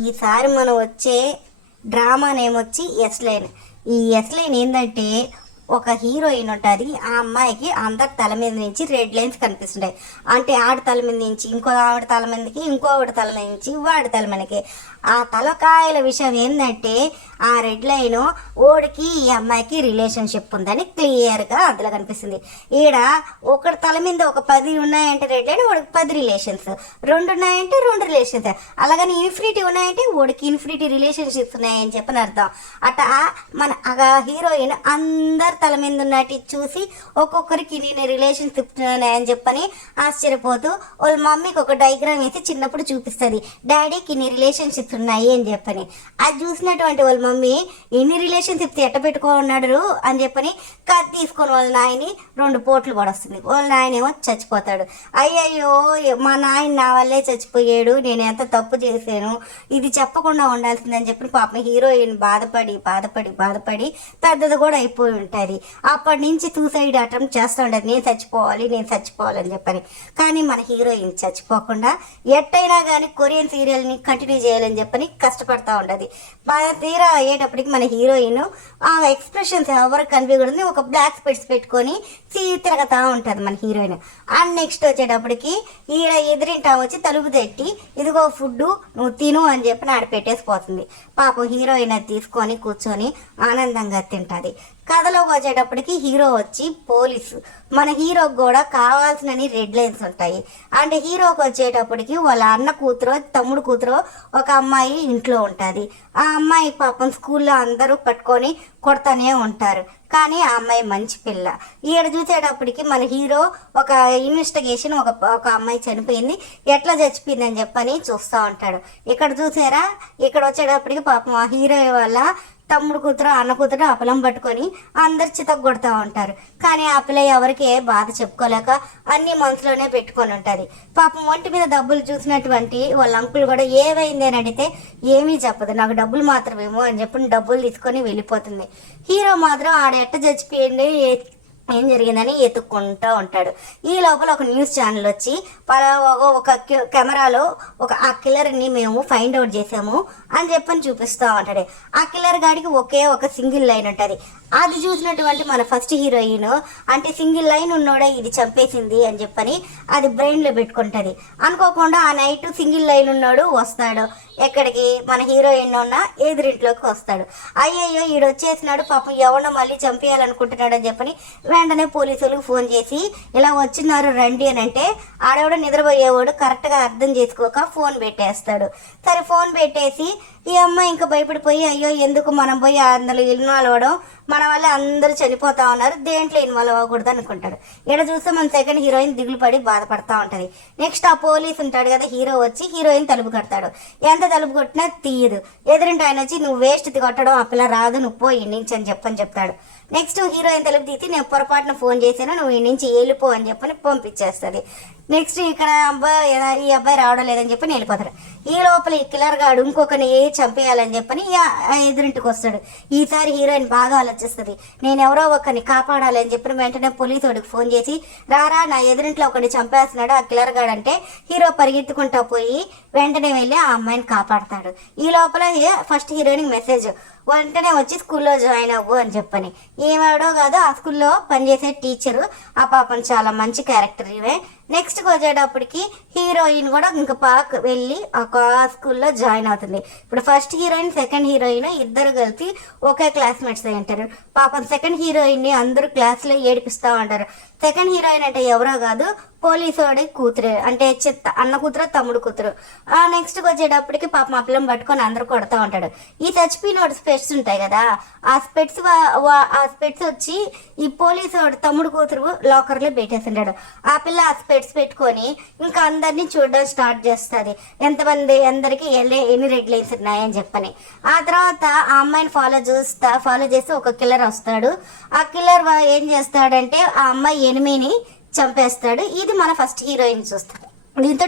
ఈసారి మనం వచ్చే డ్రామా నేమ్ వచ్చి ఎస్ లైన్. ఈ ఎస్ లైన్ ఏంటంటే ఒక హీరోయిన్ ఉంటుంది. ఆ అమ్మాయికి అందరి తల మీద నుంచి రెడ్ లైన్స్ కనిపిస్తుంటాయి. అంటే ఆడి తల మీద నుంచి ఇంకో ఆవిడ తల మీదకి, ఇంకో ఆవిడ తల మీద నుంచి వాడి తల మీదకి. ఆ తలకాయల విషయం ఏంటంటే ఆ రెడ్ లైన్ ఓడికి ఈ అమ్మాయికి రిలేషన్షిప్ ఉందని క్లియర్గా అందులో కనిపిస్తుంది. ఈడ ఒకటి తల మీద ఒక 10 ఉన్నాయంటే రెడ్ లైన్, ఓడికి 10 రిలేషన్స్, 2 ఉన్నాయంటే 2 రిలేషన్స్. అలాగని ఇన్ఫినిటీ ఉన్నాయంటే ఓడికి ఇన్ఫినిటీ రిలేషన్షిప్స్ ఉన్నాయని చెప్పని అర్థం. అట్లా మన హీరోయిన్ అందరు తల మీద ఉన్నట్టు చూసి ఒక్కొక్కరికి నేను రిలేషన్షిప్స్ ఉన్నాయని చెప్పని ఆశ్చర్యపోతూ వాళ్ళ మమ్మీకి ఒక డయాగ్రామ్ వేసి చిన్నప్పుడు చూపిస్తుంది, డాడీకి ఇన్ని రిలేషన్షిప్స్ ఉన్నాయి అని చెప్పని. అది చూసినటువంటి వాళ్ళ మమ్మీ ఎన్ని రిలేషన్షిప్స్ ఎట్ట పెట్టుకున్నాడు అని చెప్పని కత్తి తీసుకొని వాళ్ళ నాయని 2 పోట్లు పడొస్తుంది. వాళ్ళ నాయన ఏమో చచ్చిపోతాడు. అయ్యయ్యో మా నాయన నా వల్లే చచ్చిపోయాడు, నేను ఎంత తప్పు చేశాను, ఇది చెప్పకుండా ఉండాల్సిందని చెప్పి పాపం హీరోయిన్ బాధపడి బాధపడి బాధపడి పెద్దది కూడా అయిపోయి ఉంటుంది. అప్పటి నుంచి సూసైడ్ అటెంప్ట్ చేస్తూ ఉండదు, నేను చచ్చిపోవాలని చెప్పని. కానీ మన హీరోయిన్ చచ్చిపోకుండా ఎట్టయినా కానీ కొరియన్ సీరియల్ని కంటిన్యూ చేయాలని చెప్పని కష్టపడతా ఉండదు. తీరా అయ్యేటప్పటికి మన హీరోయిన్ ఆ ఎక్స్ప్రెషన్స్ ఎవరికి కనిపించకూడదు ఒక బ్లాక్ స్పెట్స్ పెట్టుకొని తిరగతా ఉంటుంది మన హీరోయిన్. అండ్ నెక్స్ట్ వచ్చేటప్పటికి ఈడ ఎదురింటా వచ్చి తలుపు తట్టి ఇదిగో ఫుడ్ నువ్వు తిను అని చెప్పి ఆడ పెట్టేసిపోతుంది. పాపం హీరోయిన్ అది తీసుకొని కూర్చొని ఆనందంగా తింటుంది. కథలోకి వచ్చేటప్పటికి హీరో వచ్చి పోలీసు. మన హీరోకి కూడా కావాల్సినవి రెడ్ లైన్స్ ఉంటాయి. అంటే హీరోకి వచ్చేటప్పటికి వాళ్ళ అన్న కూతురో తమ్ముడు కూతురో ఒక అమ్మాయి ఇంట్లో ఉంటుంది. ఆ అమ్మాయి పాపం స్కూల్లో అందరూ పట్టుకొని కొడతానే ఉంటారు. కానీ ఆ అమ్మాయి మంచి పిల్ల. ఈడ చూసేటప్పటికి మన హీరో ఒక ఇన్వెస్టిగేషన్ ఒక అమ్మాయి చనిపోయింది, ఎట్లా చచ్చిపోయింది అని చెప్పని చూస్తూ ఉంటాడు. ఇక్కడ చూసారా, ఇక్కడ వచ్చేటప్పటికి పాపం ఆ హీరో వల్ల తమ్ముడు కూతురు అన్న కూతురు ఆ పిల్లం పట్టుకొని అందరు చితగొడతా ఉంటారు. కానీ ఆ పిల్ల ఎవరికి ఏ బాధ చెప్పుకోలేక అన్ని మనసులోనే పెట్టుకొని ఉంటుంది. పాపం ఒంటి మీద డబ్బులు చూసినటువంటి వాళ్ళ అంకుల్ కూడా ఏమైంది అని అడిగితే ఏమీ చెప్పదు, నాకు డబ్బులు మాత్రమేమో అని చెప్పి డబ్బులు తీసుకొని వెళ్ళిపోతుంది. హీరో మాత్రం ఆడ ఎట్ట చచ్చిపోయింది ఏం జరిగిందని ఎత్తుక్కుంటూ ఉంటాడు. ఈ లోపల ఒక న్యూస్ ఛానల్ వచ్చి ఒక కెమెరాలో ఆ కిల్లర్ని మేము ఫైండ్ అవుట్ చేసాము అని చెప్పని చూపిస్తూ ఉంటాడు. ఆ కిల్లర్ గాడికి ఒక సింగిల్ లైన్ ఉంటుంది. అది చూసినటువంటి మన ఫస్ట్ హీరోయిన్ అంటే సింగిల్ లైన్ ఉన్నోడే ఇది చంపేసింది అని చెప్పని అది బ్రెయిన్లో పెట్టుకుంటుంది. అనుకోకుండా ఆ నైట్ సింగిల్ లైన్ ఉన్నాడు వస్తాడు. ఎక్కడికి మన హీరోయిన్ ఉన్న ఎదురింట్లోకి వస్తాడు. అయ్యయ్యో ఈడు వచ్చేసినాడు, పాపం ఎవరినో మళ్ళీ చంపేయాలనుకుంటున్నాడు అని చెప్పని వెంటనే పోలీసులకు ఫోన్ చేసి ఇలా వచ్చినారు రండి అని అంటే ఆడవాడు నిద్రపోయేవాడు కరెక్ట్గా అర్థం చేసుకోక ఫోన్ పెట్టేస్తాడు. సరే ఫోన్ పెట్టేసి ఈ అమ్మాయి ఇంకా భయపడిపోయి అయ్యో ఎందుకు మనం పోయి అందులో ఇన్వాల్వ్ అవ్వడం, మన వల్ల అందరూ చనిపోతా ఉన్నారు, దేంట్లో ఇన్వాల్వ్ అవ్వకూడదు అనుకుంటాడు. ఇక్కడ చూస్తే మన సెకండ్ హీరోయిన్ దిగులు పడి బాధపడతా ఉంటుంది. నెక్స్ట్ ఆ పోలీస్ ఉంటాడు కదా హీరో వచ్చి హీరోయిన్ తలుపు కడతాడు. ఎంత తలుపు కొట్టినా తీయదు. ఎదురింటి ఆయన వచ్చి నువ్వు వేస్ట్ కొట్టడం ఆ పిల్ల రాదు, నువ్వు పోయి ఇంటి నుంచి అని చెప్తాడు. నెక్స్ట్ హీరోయిన్ తలుపు తీసి నేను పొరపాటున ఫోన్ చేశాను, నువ్వు ఇంటి నుంచి వెళ్ళిపో అని చెప్పని పంపించేస్తుంది. నెక్స్ట్ ఇక్కడ ఈ అబ్బాయి రావడం లేదని చెప్పి వెళ్ళిపోతాడు. ఈ లోపల ఈ కిల్లర్ గాడు ఇంకొకరిని చంపేయాలని చెప్పని ఎదురింటికి వస్తాడు. ఈసారి హీరోయిన్ బాగా ఆలోచిస్తుంది, నేను ఎవరో ఒకరిని కాపాడాలని చెప్పిన వెంటనే పోలీసు వాడికి ఫోన్ చేసి రారా నా ఎదురింట్లో ఒకరిని చంపేస్తున్నాడు ఆ కిల్లర్ గాడు అంటే హీరో పరిగెత్తుకుంటా పోయి వెంటనే వెళ్ళి ఆ అమ్మాయిని కాపాడతాడు. ఈ లోపల ఫస్ట్ హీరోయిన్ మెసేజ్ వెంటనే వచ్చి స్కూల్లో జాయిన్ అవ్వు అని చెప్పని. ఏమాడో కాదు ఆ స్కూల్లో పనిచేసే టీచరు, ఆ పాపం చాలా మంచి క్యారెక్టర్ ఇవే. నెక్స్ట్కి వచ్చేటప్పటికి హీరోయిన్ కూడా ఇంకా పాక్ వెళ్ళి ఒక స్కూల్లో జాయిన్ అవుతుంది. ఇప్పుడు ఫస్ట్ హీరోయిన్ సెకండ్ హీరోయిన్ ఇద్దరు కలిసి ఒకే క్లాస్మేట్స్ అయి ఉంటారు. పాపం సెకండ్ హీరోయిన్ని అందరూ క్లాస్లో ఏడిపిస్తూ ఉంటారు. సెకండ్ హీరోయిన్ అంటే ఎవరో కాదు పోలీసు వాడి కూతురు, అంటే అన్న కూతురు తమ్ముడు కూతురు. నెక్స్ట్కి వచ్చేటప్పటికి పాపం ఆ పిల్లని పట్టుకొని అందరూ కొడతా ఉంటాడు. ఈ చచ్చిపోయిన స్పెట్స్ ఉంటాయి కదా, ఆ స్పెట్స్ వచ్చి ఈ పోలీసు వాడు తమ్ముడు కూతురు లాకర్లో పెట్టేసింటాడు. ఆ పిల్ల ఆ స్పెట్స్ పెట్టుకొని ఇంకా అందరినీ చూడడం స్టార్ట్ చేస్తుంది, అందరికీ ఎన్ని రెడ్ లైన్స్ ఉన్నాయని చెప్పని. ఆ తర్వాత ఆ అమ్మాయిని ఫాలో చేసి ఒక కిల్లర్ వస్తాడు. ఆ కిల్లర్ ఏం చేస్తాడంటే ఆ అమ్మాయి ఎనిమిని చంపేస్తాడు. ఇది మన ఫస్ట్ హీరోయిన్ చూస్తాడు. దీంతో